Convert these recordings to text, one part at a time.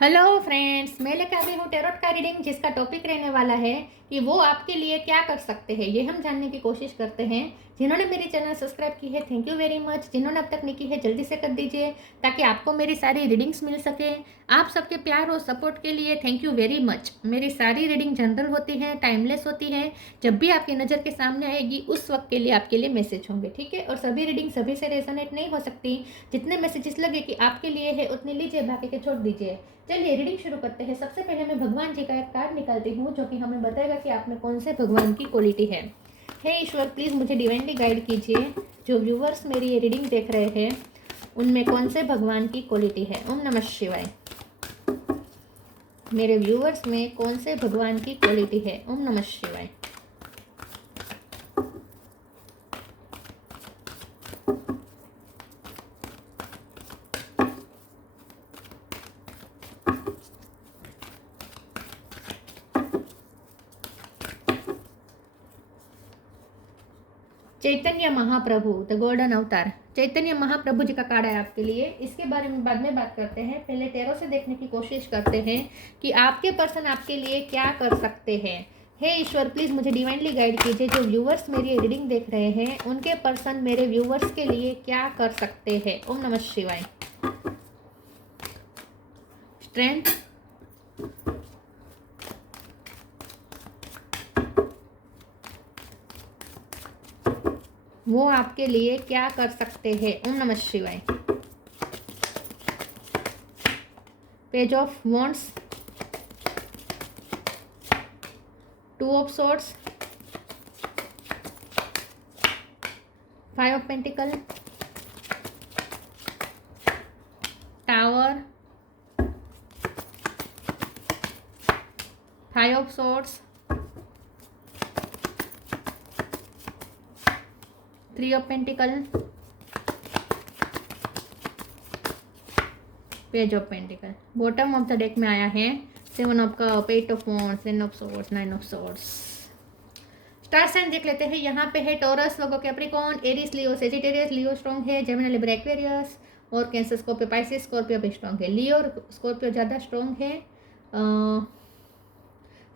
Hello friends, मैं लेकर अभी हूँ टेरोट का रीडिंग, जिसका टॉपिक रहने वाला है कि वो आपके लिए क्या कर सकते हैं। ये हम जानने की कोशिश करते हैं। जिन्होंने मेरी चैनल सब्सक्राइब की है, थैंक यू वेरी मच। जिन्होंने अब तक नहीं की है, जल्दी से कर दीजिए ताकि आपको मेरी सारी रीडिंग्स मिल सके। आप सबके प्यार और सपोर्ट के लिए थैंक यू वेरी मच। मेरी सारी रीडिंग जनरल होती है, टाइमलेस होती है। जब भी आपकी नज़र के सामने आएगी उस वक्त के लिए आपके लिए मैसेज होंगे, ठीक है। और सभी रीडिंग सभी से रेजोनेट नहीं हो सकती। जितने मैसेजेस लगे कि आपके लिए है उतने लीजिए, बाकी के छोड़ दीजिए। चलिए रीडिंग शुरू करते हैं। सबसे पहले मैं भगवान जी का एक कार्ड निकालती हूँ जो कि हमें बताएगा कि आप में कौन से भगवान की क्वालिटी है। हे ईश्वर, प्लीज़ मुझे डिवाइनली गाइड कीजिए। जो व्यूवर्स मेरी ये रीडिंग देख रहे हैं उनमें कौन से भगवान की क्वालिटी है। ओम नमः शिवाय। मेरे व्यूवर्स में कौन से भगवान की क्वालिटी है। ओम नमः शिवाय। चैतन्य महाप्रभु, द गोल्डन अवतार। चैतन्य महाप्रभु जी का कार्ड है आपके लिए। इसके बारे में बाद में बात करते हैं। पहले टेरो से देखने की कोशिश करते हैं कि आपके पर्सन आपके लिए क्या कर सकते हैं। हे ईश्वर, प्लीज़ मुझे डिवाइनली गाइड कीजिए। जो व्यूवर्स मेरी रीडिंग देख रहे हैं उनके पर्सन मेरे व्यूवर्स के लिए क्या कर सकते हैं। ओम नमः शिवाय। स्ट्रेंथ, वो आपके लिए क्या कर सकते हैं। ओम नमः शिवाय। Page of wands, two of swords, five of pentacle, tower, five of swords, three of pentacle, page of pentacle. Bottom of the deck में आया है seven of cup, eight of wands, ten of swords, nine of swords. Star sign देख लेते हैं। यहाँ पे है Taurus, Virgo, Capricorn, Aries, Leo, Sagittarius. Leo strong है, जेमिनी, लिब्रा, एक्वेरियस और कैंसर, स्कॉर्पियो, पाइसिस। स्कॉर्पियो भी स्ट्रॉन्ग है। लियो और स्कॉर्पियो ज़्यादा स्ट्रॉन्ग है।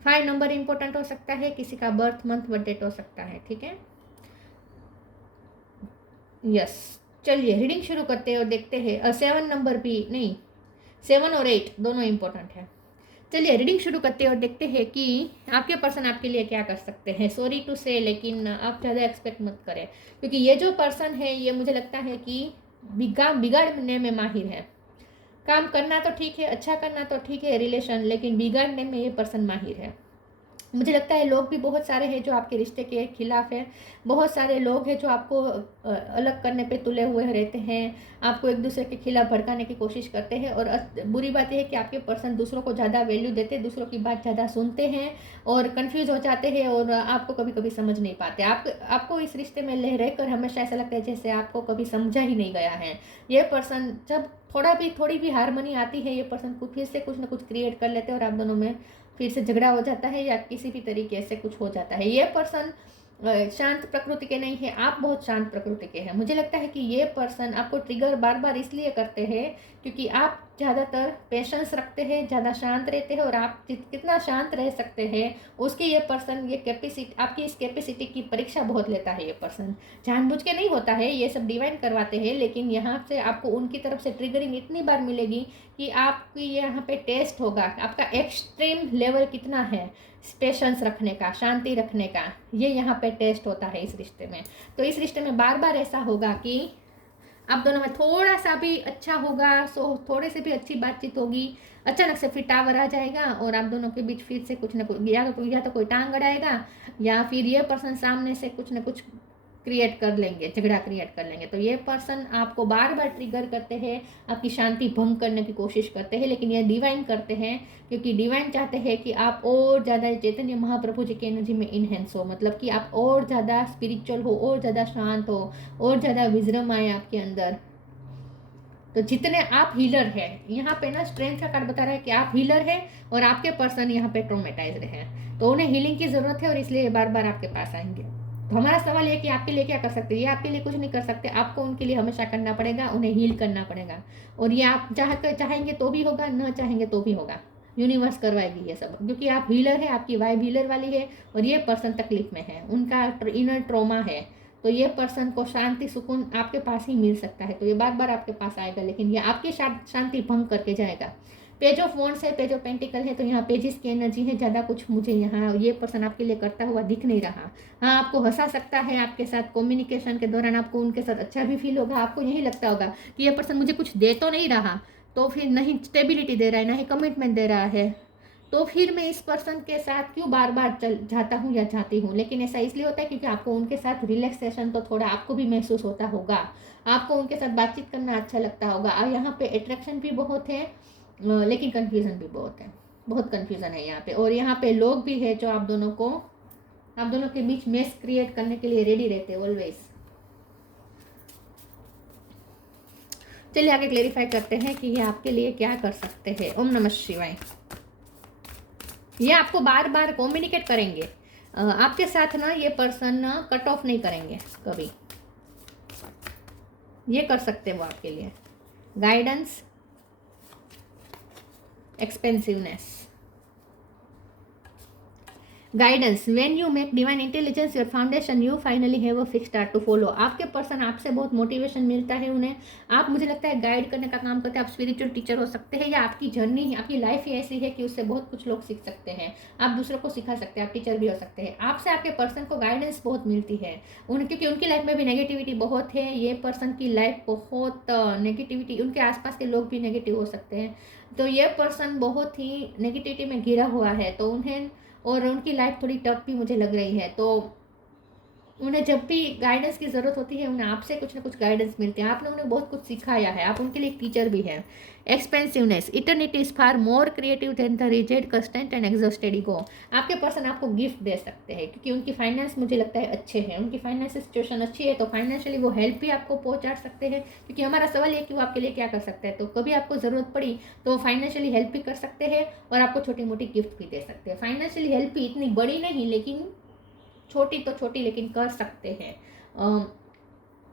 5 नंबर इंपॉर्टेंट हो सकता है, किसी का बर्थ मंथ बर्थ डेट हो सकता है, ठीक है। यस, चलिए रीडिंग शुरू करते हैं और देखते हैं। 7 नंबर भी नहीं, 7 और 8 दोनों इंपॉर्टेंट है। चलिए रीडिंग शुरू करते हैं और देखते हैं कि आपके पर्सन आपके लिए क्या कर सकते हैं। सॉरी टू से, लेकिन आप ज़्यादा एक्सपेक्ट मत करें, क्योंकि ये जो पर्सन है ये मुझे लगता है कि बिगाड़ने में माहिर है। काम करना तो ठीक है, अच्छा करना तो ठीक है रिलेशन, लेकिन बिगाड़ने में ये पर्सन माहिर है। मुझे लगता है लोग भी बहुत सारे हैं जो आपके रिश्ते के खिलाफ है। बहुत सारे लोग हैं जो आपको अलग करने पे तुले हुए रहते हैं, आपको एक दूसरे के खिलाफ भड़काने की कोशिश करते हैं। और बुरी बात यह है कि आपके पर्सन दूसरों को ज़्यादा वैल्यू देते हैं, दूसरों की बात ज़्यादा सुनते हैं और कंफ्यूज हो जाते हैं और आपको कभी कभी समझ नहीं पाते। आपको इस रिश्ते में रहकर हमेशा ऐसा लगता है जैसे आपको कभी समझा ही नहीं गया है। ये पर्सन जब थोड़ी भी हारमोनी आती है, ये पर्सन को फिर से कुछ ना कुछ क्रिएट कर लेते हैं और आप दोनों में फिर से झगड़ा हो जाता है या किसी भी तरीके से कुछ हो जाता है। ये पर्सन शांत प्रकृति के नहीं है, आप बहुत शांत प्रकृति के हैं। मुझे लगता है कि ये पर्सन आपको ट्रिगर बार बार इसलिए करते हैं क्योंकि आप ज़्यादातर पेशेंस रखते हैं, ज़्यादा शांत रहते हैं और आप कितना शांत रह सकते हैं उसकी ये पर्सन, ये कैपेसिटी, आपकी इस कैपेसिटी की परीक्षा बहुत लेता है। ये पर्सन जानबूझ के नहीं होता है, ये सब डिवाइन करवाते हैं, लेकिन यहाँ से आपको उनकी तरफ से ट्रिगरिंग इतनी बार मिलेगी कि आपकी यहाँ पे टेस्ट होगा आपका एक्सट्रीम लेवल कितना है पेशेंस रखने का, शांति रखने का। ये यहाँ पे टेस्ट होता है इस रिश्ते में। तो इस रिश्ते में बार बार ऐसा होगा कि आप दोनों में थोड़ा सा भी अच्छा होगा, थोड़े से भी अच्छी बातचीत होगी, अचानक से फिर टावर आ जाएगा और आप दोनों के बीच फिर से कुछ ना कुछ या तो कोई टांग अड़ाएगा या फिर ये पर्सन सामने से कुछ ना कुछ क्रिएट कर लेंगे, झगड़ा क्रिएट कर लेंगे। तो ये पर्सन आपको बार बार ट्रिगर करते हैं, आपकी शांति भंग करने की कोशिश करते हैं, लेकिन ये डिवाइन करते हैं क्योंकि डिवाइन चाहते हैं कि आप और ज़्यादा चैतन्य महाप्रभु जी की एनर्जी में इनहेंस हो, मतलब कि आप और ज़्यादा स्पिरिचुअल हो, और ज़्यादा शांत हो, और ज़्यादा विजडम आए आपके अंदर। तो जितने आप हीलर है, यहाँ पे ना स्ट्रेंथ का कार्ड बता रहा है कि आप हीलर है और आपके पर्सन यहाँ पे ट्रोमेटाइज्ड है, तो उन्हें हीलिंग की ज़रूरत है और इसलिए बार बार आपके पास आएंगे। तो हमारा सवाल ये कि आपके लिए क्या कर सकते हैं। ये आपके लिए कुछ नहीं कर सकते, आपको उनके लिए हमेशा करना पड़ेगा, उन्हें हील करना पड़ेगा। और ये आप चाहेंगे तो भी होगा, न चाहेंगे तो भी होगा। यूनिवर्स करवाएगी ये सब, क्योंकि आप हीलर है, आपकी वाइब हीलर वाली है और ये पर्सन तकलीफ में है, उनका इनर ट्रॉमा है। तो ये पर्सन को शांति सुकून आपके पास ही मिल सकता है, तो ये बार बार आपके पास आएगा, लेकिन ये आपकी शांति भंग करके जाएगा। पेज ऑफ वॉन्ड्स है, पेज ऑफ पेंटिकल है, तो यहाँ पेजेस की एनर्जी है। ज़्यादा कुछ मुझे यहाँ ये पर्सन आपके लिए करता हुआ दिख नहीं रहा। हाँ, आपको हंसा सकता है, आपके साथ कम्युनिकेशन के दौरान आपको उनके साथ अच्छा भी फील होगा। आपको यही लगता होगा कि ये पर्सन मुझे कुछ दे तो नहीं रहा, तो फिर नहीं स्टेबिलिटी दे रहा है, ना ही कमिटमेंट दे रहा है, तो फिर मैं इस पर्सन के साथ क्यों बार बार चल जाता हूँ या जाती हूँ। लेकिन ऐसा इसलिए होता है क्योंकि आपको उनके साथ रिलैक्सेशन तो थोड़ा आपको भी महसूस होता होगा, आपको उनके साथ बातचीत करना अच्छा लगता होगा। और यहाँ पे अट्रैक्शन भी बहुत है, लेकिन कन्फ्यूज़न भी बहुत है, बहुत कन्फ्यूज़न है यहाँ पे। और यहाँ पे लोग भी है जो आप दोनों के बीच मेस क्रिएट करने के लिए रेडी रहते हैं ऑलवेज। चलिए आगे क्लेरिफाई करते हैं कि ये आपके लिए क्या कर सकते हैं। ओम नमः शिवाय। ये आपको बार बार कम्युनिकेट करेंगे, आपके साथ ना ये पर्सन ना कट ऑफ नहीं करेंगे कभी, ये कर सकते हैं वो आपके लिए। Guidance, expansiveness, guidance, when you make divine intelligence your foundation you finally have a fix start to follow. आपके पर्सन आपसे बहुत मोटिवेशन मिलता है उन्हें, आप मुझे लगता है गाइड करने का काम करते हैं। आप स्पिरिचुअल टीचर हो सकते हैं, या आपकी जर्नी, आपकी लाइफ ही ऐसी है कि उससे बहुत कुछ लोग सीख सकते हैं, आप दूसरों को सिखा सकते हैं, आप टीचर भी हो सकते हैं। आपसे आपके पर्सन को गाइडेंस बहुत मिलती है क्योंकि उनकी लाइफ में भी नेगेटिविटी बहुत है। ये पर्सन की लाइफ बहुत नेगेटिविटी, उनके आसपास के लोग भी नेगेटिव हो सकते हैं, तो ये पर्सन बहुत ही नेगेटिविटी में घिरा हुआ है, तो उन्हें और उनकी लाइफ थोड़ी टफ भी मुझे लग रही है। तो उन्हें जब भी गाइडेंस की ज़रूरत होती है, उन्हें आपसे कुछ ना कुछ गाइडेंस मिलती है, आपने उन्हें बहुत कुछ सिखाया है, आप उनके लिए एक टीचर भी हैं। Expansiveness, eternity is far more creative than the rigid constant and exhausted ego. आपके पर्सन आपको गिफ्ट दे सकते हैं क्योंकि उनकी फाइनेंस मुझे लगता है अच्छे हैं, उनकी फाइनेंस सिचुएशन अच्छी है, तो फाइनेंशियली वो हेल्प भी आपको पहुंचा सकते हैं। क्योंकि हमारा सवाल ये कि वो आपके लिए क्या कर सकते हैं, तो कभी आपको ज़रूरत पड़ी तो वो फाइनेंशियली हेल्प भी कर सकते हैं और आपको छोटी मोटी गिफ्ट भी दे सकते हैं। फाइनेंशियली हेल्प भी इतनी बड़ी नहीं, लेकिन छोटी तो छोटी, लेकिन कर सकते हैं।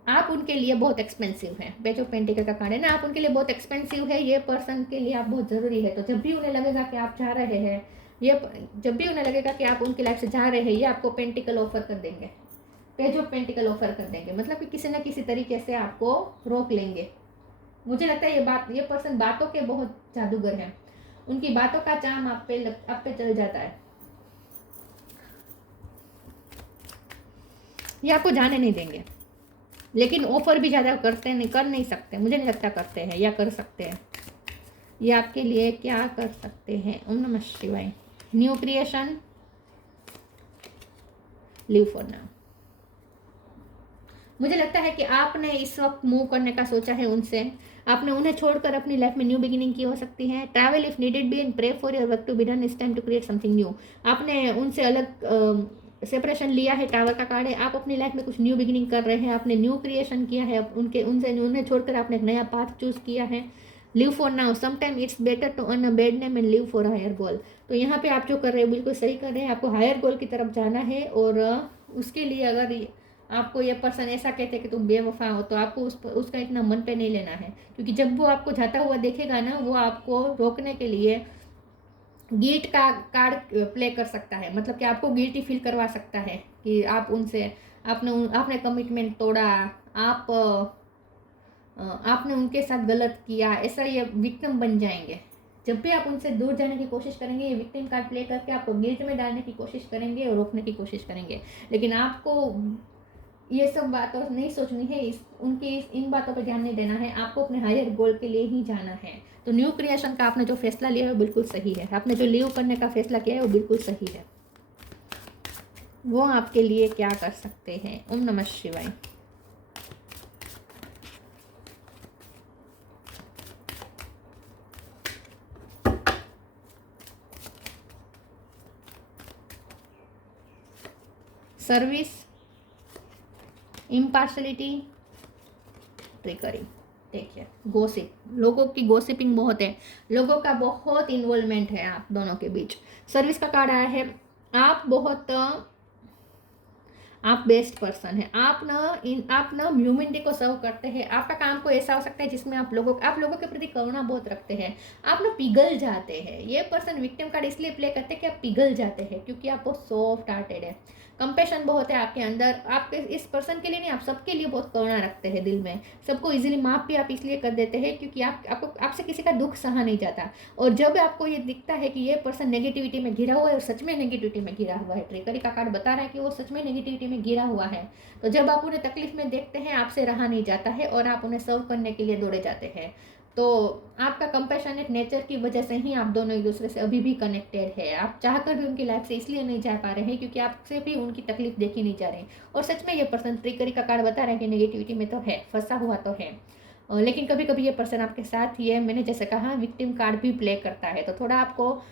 आप उनके लिए बहुत एक्सपेंसिव हैं, पेज ऑफ पेंटिकल का कार्ड है ना, आप उनके लिए बहुत एक्सपेंसिव है, ये पर्सन के लिए आप बहुत ज़रूरी है। तो जब भी उन्हें लगेगा कि आप जा रहे हैं, जब भी उन्हें लगेगा कि आप उनकी लाइफ से जा रहे हैं, ये आपको पेंटिकल ऑफर कर देंगे, पेज ऑफ पेंटिकल ऑफर कर देंगे, मतलब कि किसी न किसी तरीके से आपको रोक लेंगे। मुझे लगता है ये पर्सन बातों के बहुत जादूगर हैं, उनकी बातों का चाम आप पे चल जाता है, ये आपको जाने नहीं देंगे। लेकिन ऑफर भी ज़्यादा कर नहीं सकते, मुझे नहीं लगता करते हैं या कर सकते हैं। ये आपके लिए क्या कर सकते हैं। ओम नमः शिवाय। New creation, live for now. मुझे लगता है कि आपने इस वक्त मूव करने का सोचा है उनसे, आपने उन्हें छोड़कर अपनी लाइफ में न्यू बिगिनिंग की हो सकती है। Travel if needed be and pray for your work to be done, it's time to create something new. आपने उनसे अलग सेपरेशन लिया है, टावर का कार्ड है, आप अपनी लाइफ में कुछ न्यू बिगिनिंग कर रहे हैं, आपने न्यू क्रिएशन किया है, उन्हें छोड़कर आपने एक नया पाथ चूज किया है। Live for now, sometime it's better to earn a bad name and live for higher goal. तो यहाँ पे आप जो कर रहे हो बिल्कुल सही कर रहे हैं, आपको हायर गोल की तरफ जाना है। और उसके लिए अगर आपको ये पर्सन ऐसा कहते हैं कि तुम बेवफा हो, तो आपको उसका इतना मन पे नहीं लेना है, क्योंकि जब वो आपको जाता हुआ देखेगा ना, वो आपको रोकने के लिए गिल्ट का कार्ड प्ले कर सकता है, मतलब कि आपको गिल्टी फील करवा सकता है कि आप उनसे आपने कमिटमेंट तोड़ा, आपने उनके साथ गलत किया, ऐसा ये विक्टिम बन जाएंगे। जब भी आप उनसे दूर जाने की कोशिश करेंगे, ये विक्टिम कार्ड प्ले करके आपको गिल्ट में डालने की कोशिश करेंगे और रोकने की कोशिश करेंगे। लेकिन आपको ये सब बातों नहीं सोचनी है, इन बातों पर ध्यान नहीं देना है, आपको अपने हायर गोल के लिए ही जाना है। तो न्यू क्रिएशन का आपने जो फैसला लिया है वो बिल्कुल सही है, आपने जो लीव करने का फैसला किया है वो बिल्कुल सही है। वो आपके लिए क्या कर सकते हैं। ओम नमः शिवाय। सर्विस, इम्पार्शलिटी, ट्रिकरिंग, देखिए गोसिप, लोगों की गोसिपिंग बहुत है, लोगों का बहुत इन्वॉल्वमेंट है आप दोनों के बीच। सर्विस का कार्ड आया है, आप बेस्ट पर्सन है। आप ना ह्यूमनिटी को सर्व करते हैं। आपका काम को ऐसा हो सकता है जिसमें आप लोगों के प्रति करुणा बहुत रखते हैं। आप ना पिघल जाते हैं। ये पर्सन विक्टिम कार्ड इसलिए प्ले करते हैं कि आप पिघल जाते हैं, क्योंकि आप बहुत सॉफ्ट हार्टेड है। कंपैशन बहुत है आपके अंदर। आपके इस पर्सन के लिए नहीं, आप सबके लिए बहुत करुणा रखते हैं दिल में। सबको इजीली माफ भी आप इसलिए कर देते हैं क्योंकि आपसे किसी का दुख सहा नहीं जाता। और जब आपको ये दिखता है कि ये पर्सन नेगेटिविटी में घिरा हुआ है और सच में नेगेटिविटी में घिरा हुआ है, ट्रिकरी का कार्ड बता रहा है कि वो सच में नेगेटिविटी में घिरा हुआ है, तो जब आप उन्हें तकलीफ में देखते हैं आपसे रहा नहीं जाता है और आप उन्हें सर्व करने के लिए दौड़े जाते हैं। तो आपका कंपैशनेट नेचर की वजह से ही आप दोनों एक दूसरे से अभी भी कनेक्टेड है। आप चाहकर भी उनकी लाइफ से इसलिए नहीं जा पा रहे हैं क्योंकि आपसे भी उनकी तकलीफ देखी नहीं जा रही। और सच में ये पर्सन ट्रिकरी का कार्ड बता रहा है कि नेगेटिविटी में तो है, फंसा हुआ तो है। लेकिन कभी कभी ये पर्सन आपके साथ ही है। मैंने जैसे कहा विक्टिम कार्ड भी प्ले करता है, तो थोड़ा आपको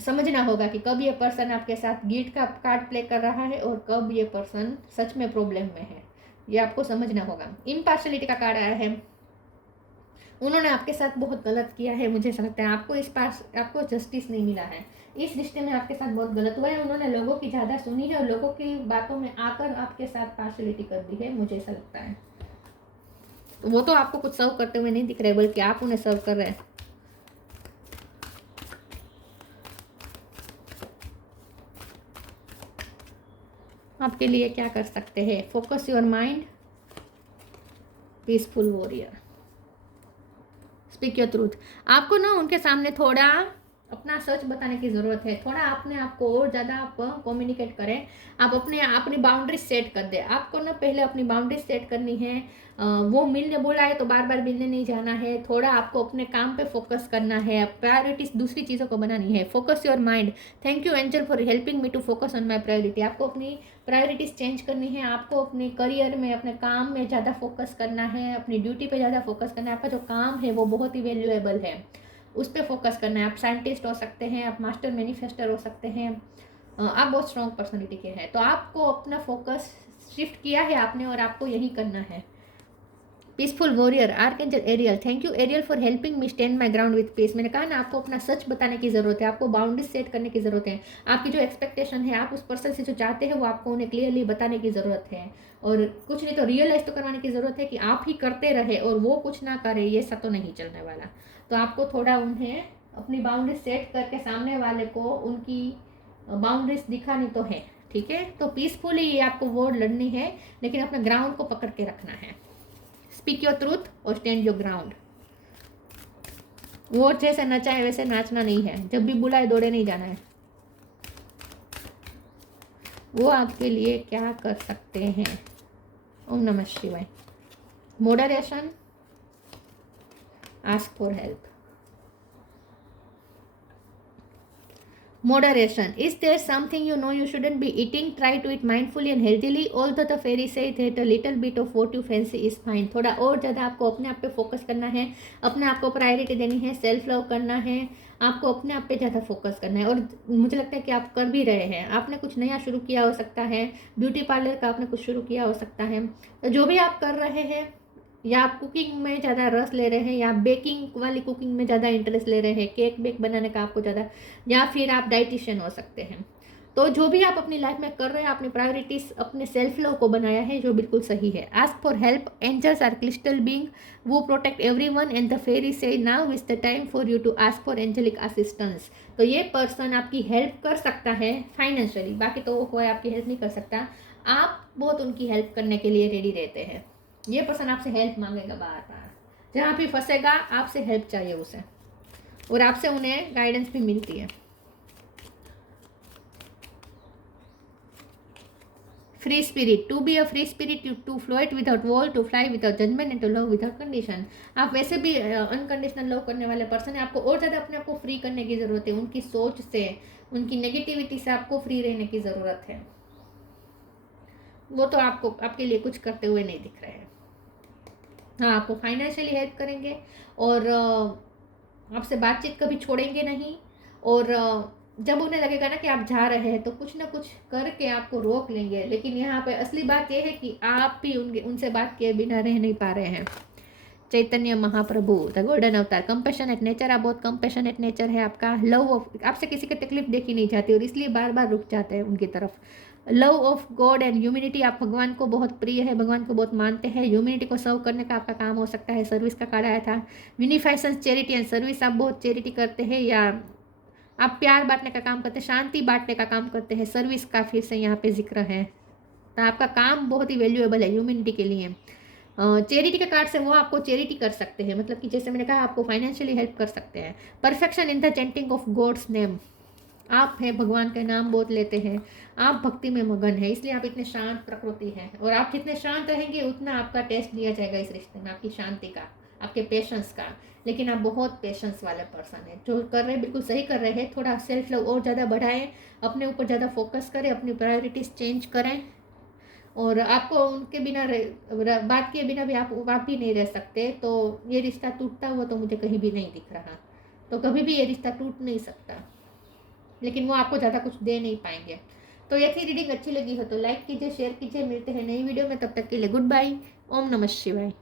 समझना होगा कि कब ये पर्सन आपके साथ गिल्ट का कार्ड प्ले कर रहा है और कब ये पर्सन सच में प्रॉब्लम में है, ये आपको समझना होगा। इम्पार्शलिटी का कार्ड आया है। उन्होंने आपके साथ बहुत गलत किया है, मुझे ऐसा लगता है। आपको जस्टिस नहीं मिला है। इस रिश्ते में आपके साथ बहुत गलत हुआ है। उन्होंने लोगों की ज़्यादा सुनी है और लोगों की बातों में आकर आपके साथ पार्शलिटी कर दी है, मुझे ऐसा लगता है। तो वो तो आपको कुछ सर्व करते हुए नहीं दिख रहे, बल्कि आप उन्हें सर्व कर रहे हैं। आपके लिए क्या कर सकते हैं? Focus your mind, peaceful warrior, speak your truth. आपको ना उनके सामने थोड़ा अपना सच बताने की ज़रूरत है। थोड़ा अपने आप को और ज़्यादा आप कम्युनिकेट करें। आप अपनी बाउंड्री सेट कर दें। आपको ना पहले अपनी बाउंड्री सेट करनी है। वो मिलने बोला है तो बार बार मिलने नहीं जाना है। थोड़ा आपको अपने काम पे फोकस करना है। प्रायोरिटीज दूसरी चीज़ों को बनानी है। Focus your mind. Thank you angel for helping me to focus on my priority. आपको अपनी प्रायोरिटीज़ चेंज करनी है। आपको अपने करियर में, अपने काम में ज़्यादा फोकस करना है। अपनी ड्यूटी पे ज़्यादा फोकस करना है। आपका जो काम है वो बहुत ही वैल्यूएबल है, उस पर फोकस करना है। आप साइंटिस्ट हो सकते हैं, आप मास्टर मैनिफेस्टर हो सकते हैं, आप बहुत स्ट्रॉन्ग पर्सनैलिटी के हैं। तो आपको अपना फोकस शिफ्ट किया है आपने और आपको यही करना है। Peaceful warrior, archangel Ariel. Thank you Ariel for helping me stand my ground with peace. मैंने कहा ना, आपको अपना सच बताने की ज़रूरत है। आपको बाउंड्रीज सेट करने की ज़रूरत है। आपकी जो एक्सपेक्टेशन है, आप उस पर्सन से जो चाहते हैं, वो आपको उन्हें क्लियरली बताने की ज़रूरत है। और कुछ नहीं तो रियलाइज तो करवाने की ज़रूरत है कि आप ही करते रहे और वो कुछ ना करे, ये सब तो नहीं चलने वाला। तो आपको थोड़ा उन्हें अपनी बाउंड्रीज सेट करके सामने वाले को उनकी बाउंड्रीज दिखानी तो है, ठीक है। तो पीसफुली ये आपको वॉर लड़नी है, लेकिन अपने ग्राउंड को पकड़ के रखना है। स्पीक योर ट्रूथ और स्टैंड योर ग्राउंड। वो जैसे नचाए वैसे नाचना नहीं है। जब भी बुलाए दौड़े नहीं जाना है। वो आपके लिए क्या कर सकते हैं? ओम नमः शिवाय। Moderation, ask for help. Moderation. Is there something you know you shouldn't be eating? Try to eat mindfully and healthily. Although the fairy say that a little bit of what you fancy is fine. थोड़ा और ज़्यादा आपको अपने आप पे focus करना है। अपने आप को प्रायोरिटी देनी है। सेल्फ लव करना है। आपको अपने आप पे ज़्यादा फोकस करना है। और मुझे लगता है कि आप कर भी रहे हैं। आपने कुछ नया शुरू किया हो सकता है। ब्यूटी पार्लर का आपने कुछ शुरू किया हो सकता है। तो जो भी आप कर रहे हैं, या आप कुकिंग में ज़्यादा रस ले रहे हैं, या बेकिंग वाली कुकिंग में ज़्यादा इंटरेस्ट ले रहे हैं, केक बेक बनाने का आपको ज़्यादा, या फिर आप डाइटिशियन हो सकते हैं। तो जो भी आप अपनी लाइफ में कर रहे हैं, अपनी प्रायोरिटीज अपने सेल्फ लव को बनाया है, जो बिल्कुल सही है। Ask for help. Angels are crystal being, वो protect everyone and the fairy से now is the time for you to ask for angelic assistance. तो ये पर्सन आपकी हेल्प कर सकता है फाइनेंशियली, बाकी तो वो कोई आपकी हेल्प नहीं कर सकता। आप बहुत उनकी हेल्प करने के लिए रेडी रहते हैं। ये पर्सन आपसे हेल्प मांगेगा बार बार। जहाँ भी फंसेगा आपसे हेल्प चाहिए उसे, और आपसे उन्हें गाइडेंस भी मिलती है। Free spirit. To be a free spirit, to float without wall, to fly without judgement and to love without condition. आप वैसे भी अनकंडीशनल लव करने वाले पर्सन है। आपको और ज़्यादा अपने आप को फ्री करने की ज़रूरत है। उनकी सोच से, उनकी नेगेटिविटी से आपको फ्री रहने की ज़रूरत है। वो तो आपके लिए कुछ करते हुए नहीं दिख रहे हैं। हाँ, आपको फाइनेंशियली हेल्प करेंगे और आपसे बातचीत कभी छोड़ेंगे नहीं। और जब उन्हें लगेगा ना कि आप जा रहे हैं, तो कुछ ना कुछ करके आपको रोक लेंगे। लेकिन यहाँ पे असली बात यह है कि आप भी उनसे बात किए बिना रह नहीं पा रहे हैं। चैतन्य महाप्रभु, द गोल्डन अवतार। कंपैशनेट नेचर, आप बहुत कंपैशनेट नेचर है आपका। लव, आपसे किसी की तकलीफ देखी नहीं जाती और इसलिए बार बार रुक जाते हैं उनकी तरफ। Love of God and humanity, आप भगवान को बहुत प्रिय है, भगवान को बहुत मानते हैं, ह्यूमैनिटी को सर्व करने का आपका काम हो सकता है, सर्विस का कार्ड आया था। यूनिफाइशन चैरिटी एंड सर्विस, आप बहुत चैरिटी करते हैं या आप प्यार बांटने का काम करते हैं, शांति बांटने का काम करते हैं, सर्विस का फिर से यहाँ पे जिक्र है। तो आपका काम बहुत ही वैल्यूएबल है ह्यूमैनिटी के लिए। चैरिटी के कार्ड से वो आपको चैरिटी कर सकते हैं, मतलब कि जैसे मैंने कहा आपको फाइनेंशियली हेल्प कर सकते हैं। Perfection in the chanting of God's name, आप है भगवान के नाम बहुत लेते हैं, आप भक्ति में मगन है, इसलिए आप इतने शांत प्रकृति हैं। और आप जितने शांत रहेंगे उतना आपका टेस्ट लिया जाएगा इस रिश्ते में, आपकी शांति का, आपके पेशेंस का। लेकिन आप बहुत पेशेंस वाले पर्सन हैं, जो कर रहे हैं बिल्कुल सही कर रहे हैं। थोड़ा सेल्फ लव और ज़्यादा बढ़ाएं, अपने ऊपर ज़्यादा फोकस करें, अपनी प्रायोरिटीज़ चेंज करें। और आपको उनके बिना बात किए बिना भी आप भी नहीं रह सकते। तो ये रिश्ता टूटता हुआ तो मुझे कहीं भी नहीं दिख रहा, तो कभी भी ये रिश्ता टूट नहीं सकता, लेकिन वो आपको ज़्यादा कुछ दे नहीं पाएंगे। तो ये थी रीडिंग, अच्छी लगी हो तो लाइक कीजिए, शेयर कीजिए। मिलते हैं नई वीडियो में, तब तक के लिए गुड बाय। ओम नमः शिवाय।